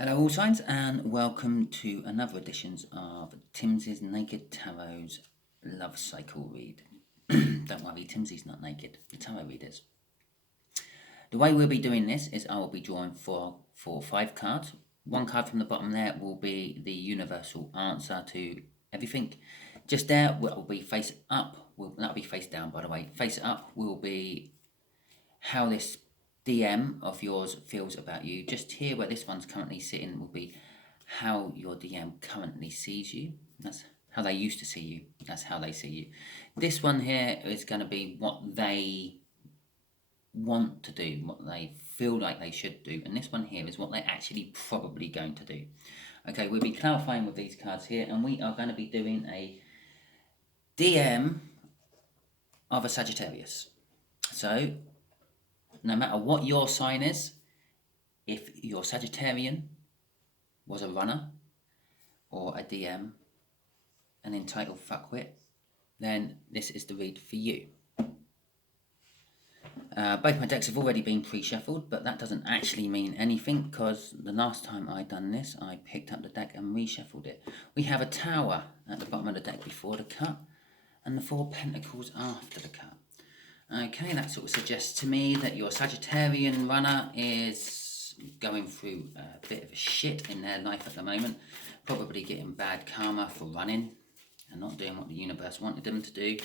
Hello all signs and welcome to another edition of Timsy's Naked Tarot's Love Cycle read. Don't worry, Timsy's not naked, the tarot read is. The way we'll be doing this is I will be drawing four, 5 cards. One card from the bottom there will be the universal answer to everything. Just there will be face up, that'll be face down by the way. Face up will be how this DM of yours feels about you. Just here where this one's currently sitting will be how your DM currently sees you. That's how they used to see you. That's how they see you. This one here is going to be what they want to do, what they feel like they should do. And this one here is what they're actually probably going to do. Okay, we'll be clarifying with these cards here, and we are going to be doing a DM of a Sagittarius. So no matter what your sign is, if your Sagittarian was a runner or a DM, an entitled fuckwit, then this is the read for you. Both my decks have already been pre-shuffled, but that doesn't actually mean anything because the last time I done this, I picked up the deck and reshuffled it. We have a tower at the bottom of the deck before the cut and the 4 pentacles after the cut. Okay, that sort of suggests to me that your Sagittarian runner is going through a bit of a shit in their life at the moment, probably getting bad karma for running and not doing what the universe wanted them to do.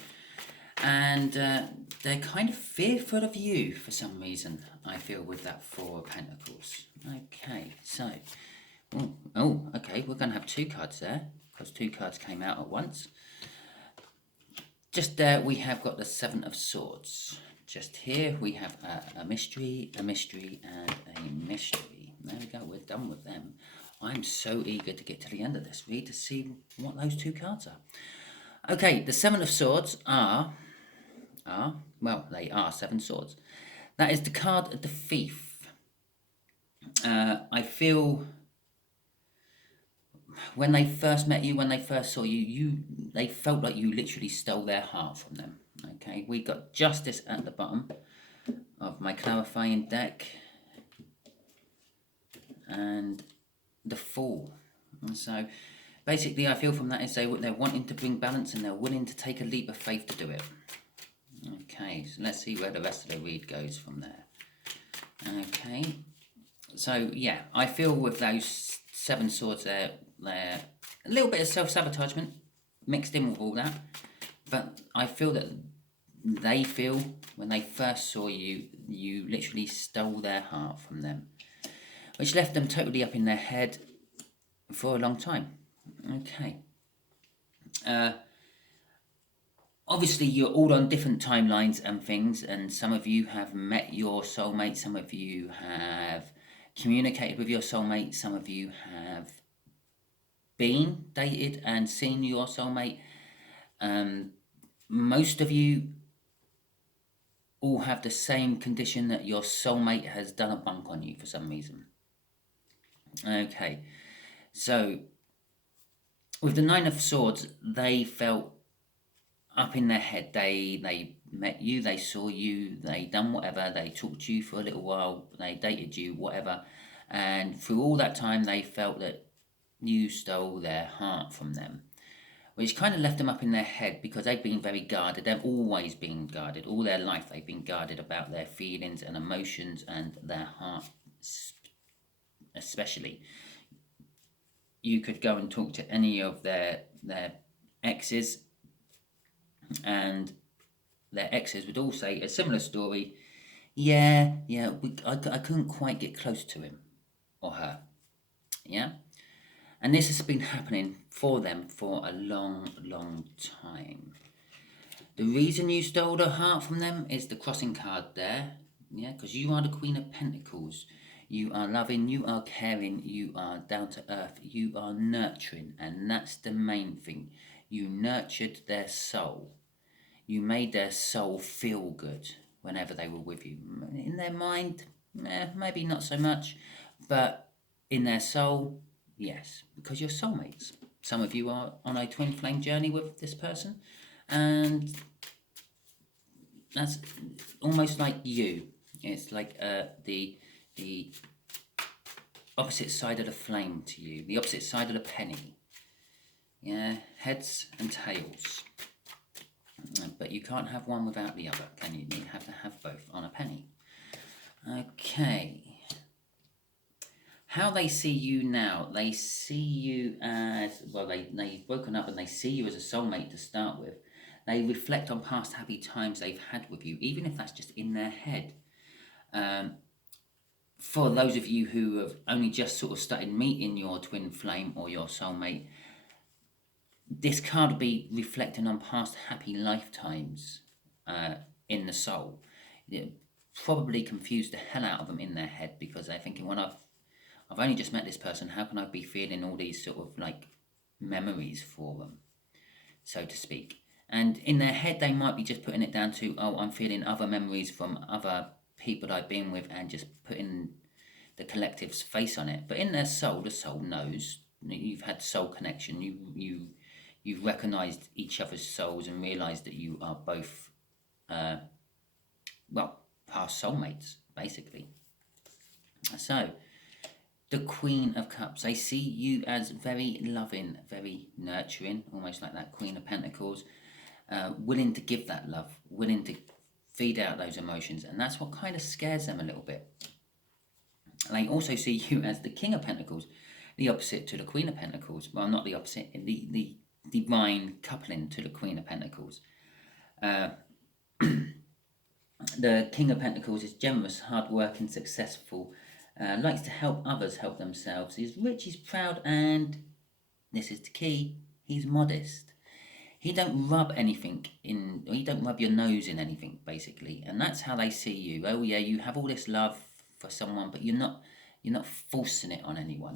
And they're kind of fearful of you for some reason, I feel, with that 4 of Pentacles. Okay, so, okay, we're going to have 2 cards there, because 2 cards came out at once. Just there we have got the 7 of Swords. Just here we have a mystery, and a mystery. There we go, we're done with them. I'm so eager to get to the end of this read to see what those 2 cards are. Okay, the 7 of Swords they are 7 swords. That is the card of the Thief. I feel when they first met you, when they first saw you, they felt like you literally stole their heart from them. Okay, we got Justice at the bottom of my clarifying deck and the Fool. And so basically I feel from that is they're wanting to bring balance and they're willing to take a leap of faith to do it. Okay, so let's see where the rest of the read goes from there. Okay, so yeah, I feel with those 7 swords there, a little bit of self-sabotagement mixed in with all that, but I feel that they feel when they first saw you, you literally stole their heart from them, which left them totally up in their head for a long time. Okay. Obviously, you're all on different timelines and things, and some of you have met your soulmate, some of you have communicated with your soulmate, some of you have been dated and seen your soulmate. Most of you all have the same condition that your soulmate has done a bunk on you for some reason. Okay, so with the 9 of Swords, they felt up in their head. They met you, they saw you, they done whatever, they talked to you for a little while, they dated you, whatever, and through all that time they felt that you stole their heart from them, which kind of left them up in their head because they've been very guarded. They've always been guarded. All their life they've been guarded about their feelings and emotions and their heart especially. You could go and talk to any of their exes and their exes would all say a similar story. I couldn't quite get close to him or her. Yeah? And this has been happening for them for a long, long time. The reason you stole the heart from them is the crossing card there. Yeah, because you are the Queen of Pentacles. You are loving, you are caring, you are down to earth, you are nurturing, and that's the main thing. You nurtured their soul. You made their soul feel good whenever they were with you. In their mind, maybe not so much, but in their soul, yes, because you're soulmates. Some of you are on a twin flame journey with this person, and that's almost like you. It's like the opposite side of the flame to you, the opposite side of the penny. Yeah, heads and tails. But you can't have one without the other, can you? You have to have both on a penny. Okay. How they see you now, they see you as, well, they've broken up and they see you as a soulmate to start with. They reflect on past happy times they've had with you, even if that's just in their head. For those of you who have only just sort of started meeting your twin flame or your soulmate, this card will be reflecting on past happy lifetimes in the soul. It probably confused the hell out of them in their head, because they're thinking, well, I've only just met this person, how can I be feeling all these sort of like memories for them, so to speak? And in their head, they might be just putting it down to, oh, I'm feeling other memories from other people I've been with, and just putting the collective's face on it. But in their soul, the soul knows. You've had soul connection. You've recognized each other's souls and realized that you are both, past soulmates, basically. So, the Queen of Cups. They see you as very loving, very nurturing, almost like that Queen of Pentacles, willing to give that love, willing to feed out those emotions, and that's what kind of scares them a little bit. They also see you as the King of Pentacles, the opposite to the Queen of Pentacles. Well, not the opposite, the divine coupling to the Queen of Pentacles. The King of Pentacles is generous, hard-working, successful, likes to help others help themselves. He's rich, he's proud, and this is the key, he's modest. He don't rub anything in, he don't rub your nose in anything, basically. And that's how they see you. Oh yeah, you have all this love for someone, but you're not forcing it on anyone.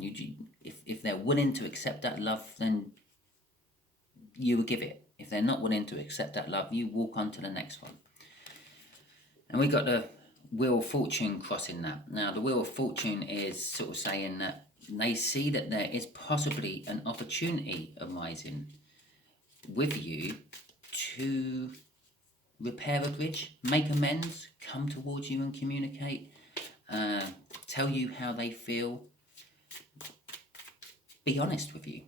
If they're willing to accept that love, then you will give it. If they're not willing to accept that love, you walk on to the next one. And we got the Wheel of Fortune crossing that. Now, the Wheel of Fortune is sort of saying that they see that there is possibly an opportunity arising with you to repair a bridge, make amends, come towards you and communicate, tell you how they feel, be honest with you.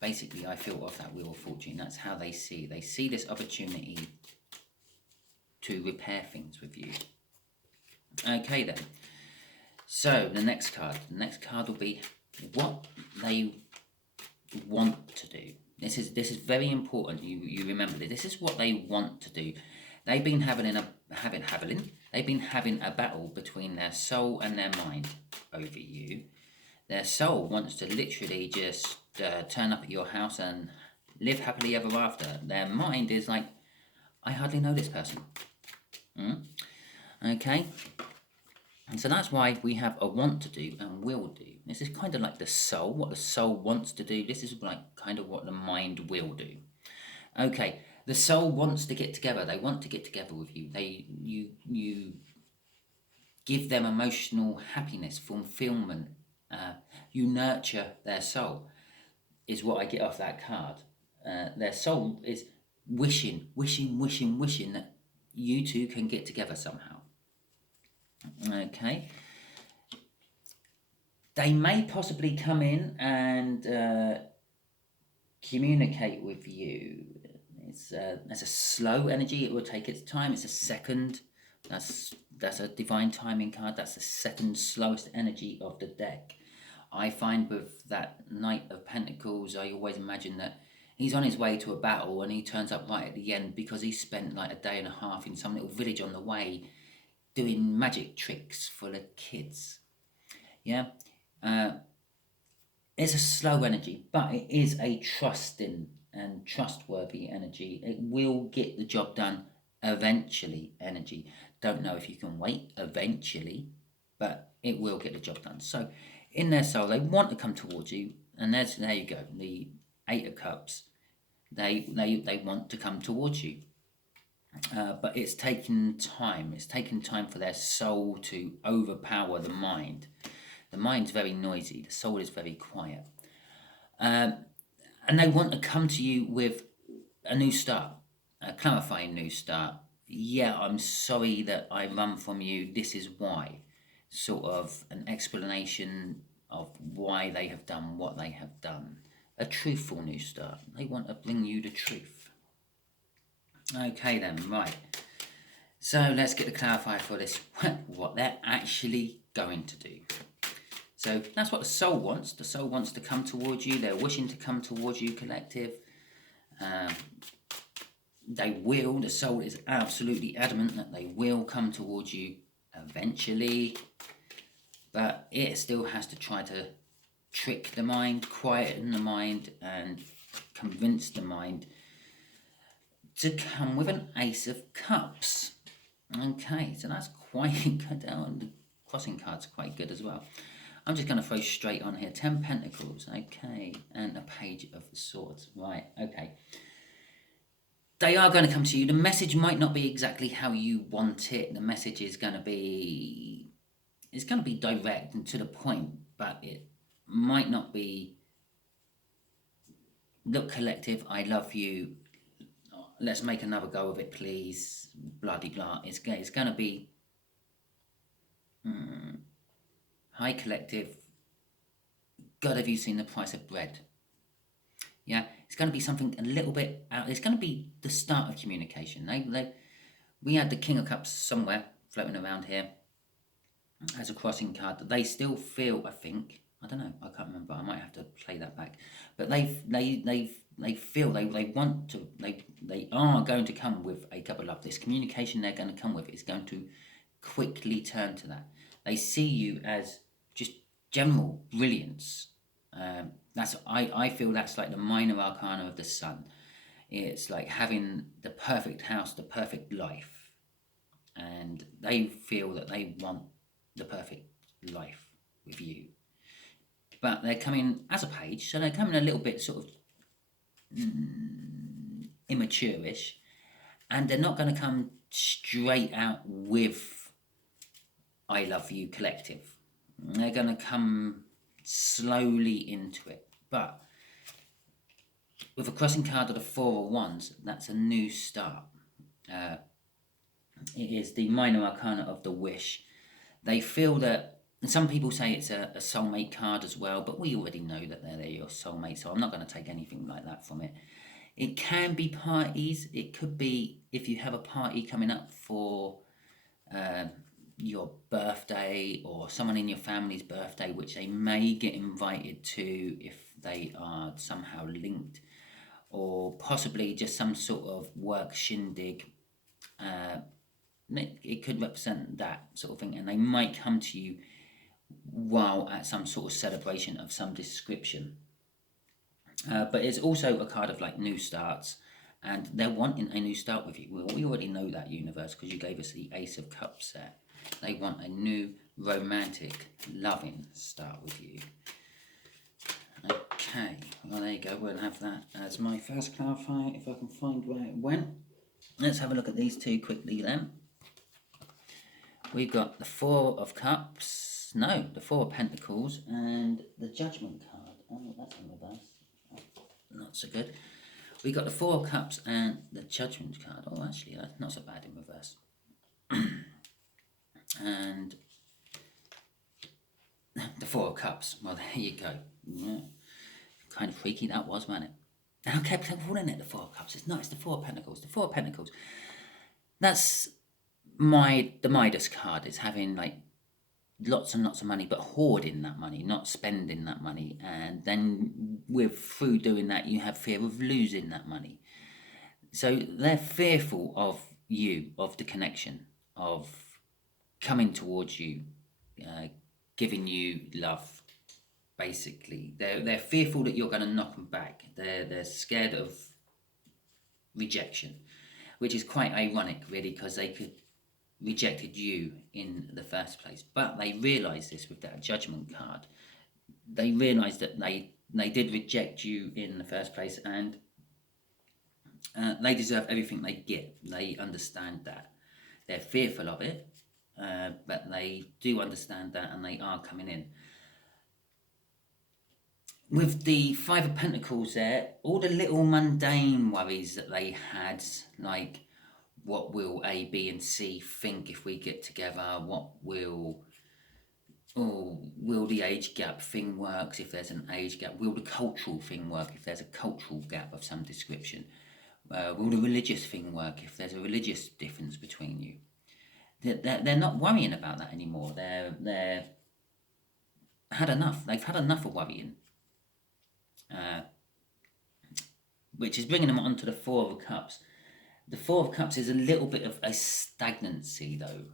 Basically, I feel of that Wheel of Fortune, that's how they see. They see this opportunity to repair things with you. Okay then. So the next card will be what they want to do. This is very important. You remember this. This is what they want to do. They've been having a battle between their soul and their mind over you. Their soul wants to literally just turn up at your house and live happily ever after. Their mind is like, I hardly know this person. Okay. And so that's why we have a want to do and will do. This is kind of like the soul, what the soul wants to do. This is like kind of what the mind will do. Okay, the soul wants to get together. They want to get together with you. You give them emotional happiness, fulfillment. You nurture their soul, is what I get off that card. Their soul is wishing that you two can get together somehow. Okay. They may possibly come in and communicate with you. It's a slow energy. It will take its time. It's a second. That's a divine timing card. That's the second slowest energy of the deck. I find with that Knight of Pentacles, I always imagine that he's on his way to a battle and he turns up right at the end because he spent like a day and a half in some little village on the way doing magic tricks for the kids. Yeah. It's a slow energy, but it is a trusting and trustworthy energy. It will get the job done eventually energy. Don't know if you can wait eventually, but it will get the job done. So in their soul, they want to come towards you, and there you go, the Eight of Cups. They want to come towards you. But it's taken time. It's taken time for their soul to overpower the mind. The mind's very noisy. The soul is very quiet. And they want to come to you with a new start, a clarifying new start. Yeah, I'm sorry that I run from you. This is why. Sort of an explanation of why they have done what they have done. A truthful new start. They want to bring you the truth. Okay then, right. So let's get the clarifier for this, what they're actually going to do. So that's what the soul wants. The soul wants to come towards you. They're wishing to come towards you, collective. They will. The soul is absolutely adamant that they will come towards you eventually. But it still has to try to trick the mind, quieten the mind, and convince the mind to come with an Ace of Cups. Okay, so that's quite good. And the crossing card's quite good as well. I'm just going to throw straight on here. 10 Pentacles, okay, and a Page of Swords. Right, okay. They are going to come to you. The message might not be exactly how you want it. The message is going to be... It's going to be direct and to the point, but it might not be, look, collective, I love you, let's make another go of it, please, blah-de-blah. It's going to be, hi, collective, God, have you seen the price of bread? Yeah, it's going to be something a little bit out. It's going to be the start of communication. We had the King of Cups somewhere floating around here as a crossing card that they still feel, I think, I don't know, I can't remember, I might have to play that back, but they feel they want to, they are going to come with a cup of love. This communication they're going to come with is going to quickly turn to that. They see you as just general brilliance. I feel that's like the minor arcana of the sun. It's like having the perfect house, the perfect life, and they feel that they want the perfect life with you. But they're coming as a page, so they're coming a little bit sort of immature-ish, and they're not going to come straight out with I love you, collective. They're going to come slowly into it. But with a crossing card of the Four of Wands, that's a new start. It is the minor arcana of the wish. They feel that, and some people say it's a soulmate card as well, but we already know that they're your soulmate, so I'm not going to take anything like that from it. It can be parties. It could be if you have a party coming up for your birthday or someone in your family's birthday, which they may get invited to if they are somehow linked, or possibly just some sort of work shindig. It could represent that sort of thing, and they might come to you while at some sort of celebration of some description. But it's also a card of like new starts, and they're wanting a new start with you. We already know that, universe, because you gave us the Ace of Cups there. They want a new romantic, loving start with you. Okay, well there you go. We'll have that as my first clarifier if I can find where it went. Let's have a look at these two quickly then. We've got the Four of Cups, no, the Four of Pentacles, and the Judgment card. Oh, that's in reverse. Oh, not so good. We got the Four of Cups and the Judgment card. Oh, actually, that's not so bad in reverse. And the Four of Cups. Well, there you go. Yeah. Kind of freaky that was, wasn't it? And I kept calling it the Four of Cups. It's not, it's the Four of Pentacles. The Four of Pentacles. That's the Midas card. Is having like lots and lots of money, but hoarding that money, not spending that money. And then through doing that, you have fear of losing that money. So they're fearful of you, of the connection, of coming towards you, giving you love. Basically, they're fearful that you're going to knock them back. They're scared of rejection, which is quite ironic, really, because they could rejected you in the first place. But they realise this with that Judgment card. They realise that they did reject you in the first place, and they deserve everything they get. They understand that. They're fearful of it, but they do understand that, and they are coming in. With the Five of Pentacles there, all the little mundane worries that they had, like what will A, B and C think if we get together, what will oh, will the age gap thing work if there's an age gap? Will the cultural thing work if there's a cultural gap of some description? Will the religious thing work if there's a religious difference between you? They're not worrying about that anymore. They're had enough. They've had enough of worrying, which is bringing them onto the Four of Cups. The Four of Cups is a little bit of a stagnancy, though.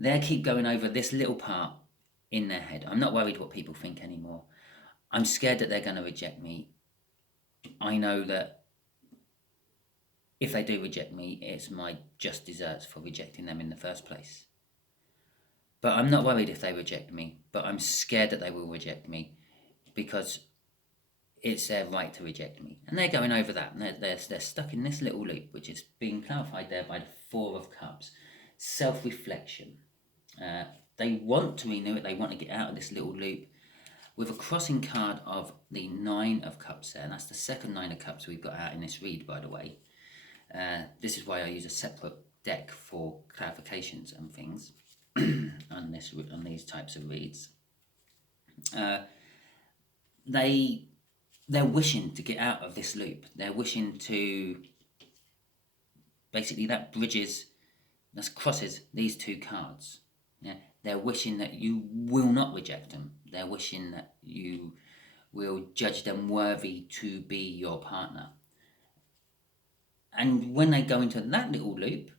They keep going over this little part in their head. I'm not worried what people think anymore. I'm scared that they're going to reject me. I know that if they do reject me, it's my just desserts for rejecting them in the first place. But I'm not worried if they reject me, but I'm scared that they will reject me because it's their right to reject me. And they're going over that, and they're stuck in this little loop, which is being clarified there by the Four of Cups. Self-reflection. They want to renew it, they want to get out of this little loop. With a crossing card of the Nine of Cups there, and that's the second Nine of Cups we've got out in this read, by the way. This is why I use a separate deck for clarifications and things on these types of reads. They're wishing to get out of this loop. They're wishing to basically that crosses these two cards. Yeah, they're wishing that you will not reject them. They're wishing that you will judge them worthy to be your partner. And when they go into that little loop,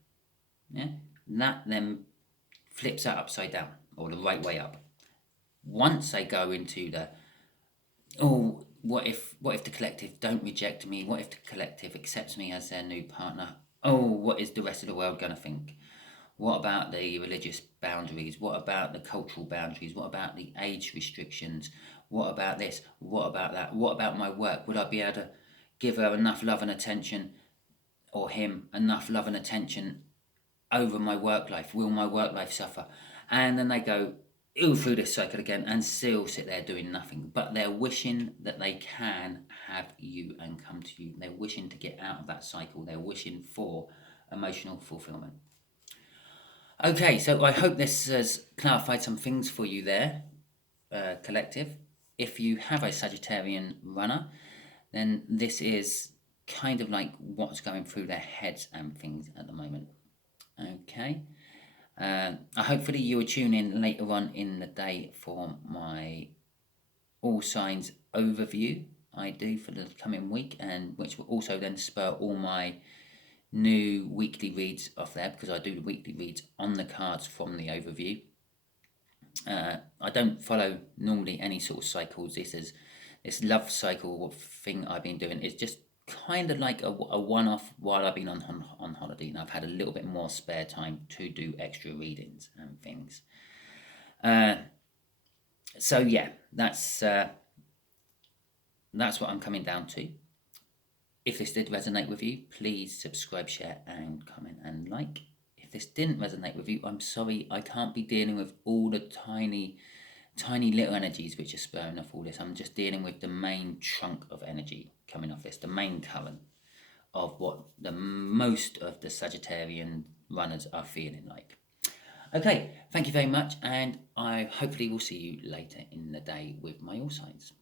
yeah, that then flips that upside down, or the right way up. Once they go into the, oh, what if the collective don't reject me? What if the collective accepts me as their new partner? Oh, what is the rest of the world going to think? What about the religious boundaries? What about the cultural boundaries? What about the age restrictions? What about this? What about that? What about my work? Would I be able to give her enough love and attention, or him enough love and attention over my work life? Will my work life suffer? And then they go through this cycle again and still sit there doing nothing. But they're wishing that they can have you and come to you. They're wishing to get out of that cycle. They're wishing for emotional fulfillment. Okay, so I hope this has clarified some things for you there, collective. If you have a Sagittarian runner, then this is kind of like what's going through their heads and things at the moment. Okay. Hopefully you will tune in later on in the day for my all signs overview I do for the coming week, and which will also then spur all my new weekly reads off there, because I do the weekly reads on the cards from the overview. I don't follow normally any sort of cycles. This love cycle thing I've been doing is just kind of like a one-off while I've been on holiday, and I've had a little bit more spare time to do extra readings and things. So yeah, that's what I'm coming down to. If this did resonate with you, please subscribe, share, and comment and like. If this didn't resonate with you, I'm sorry, I can't be dealing with all the tiny little energies which are spurring off all this. I'm just dealing with the main chunk of energy coming off this, the main current of what the most of the Sagittarian runners are feeling like. Okay, thank you very much, and I hopefully will see you later in the day with my all signs.